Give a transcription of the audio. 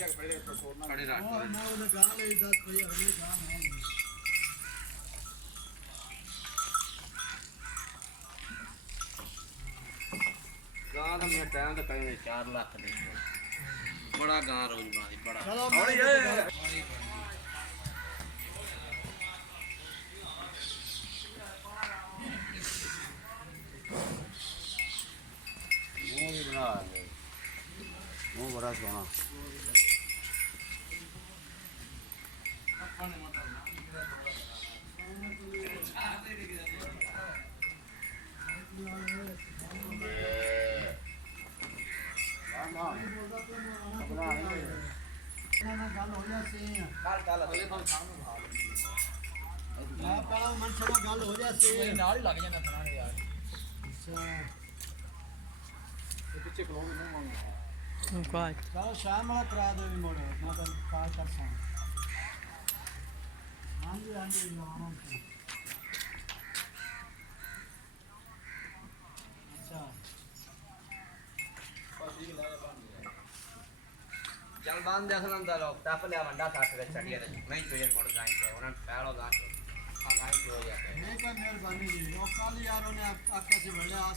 खड़े रख और मैं उन्हें गाल ले 10 भैया हमें गाल नहीं गां तो मैं टाइम तो कहीं 4 लाख दे बड़ा गां रोज मारी बड़ा चलो और ये मुंह भी बना ले मुंह बड़ा सोना ना गाल हो जासे काल अगले बार सामने भाग आप कहा मन चला गाल हो जासे नाल ही लग जाना फलाने यार अच्छा ये पीछे क्लोन नहीं मांगना काय चलो शाम वाला करा दो भी मोड़ मैं तो काय कर सा हां जी लाना अच्छा चल बांध दे असन अंदर लोग टप ले वंडा काट के चढ़िया नहीं तो ये मोड़ गाय के उन्हें पैड़ो गांठ आ गाय हो जाता है नहीं का मेहरबानी जी और कल यार उन्हें आका से भले आ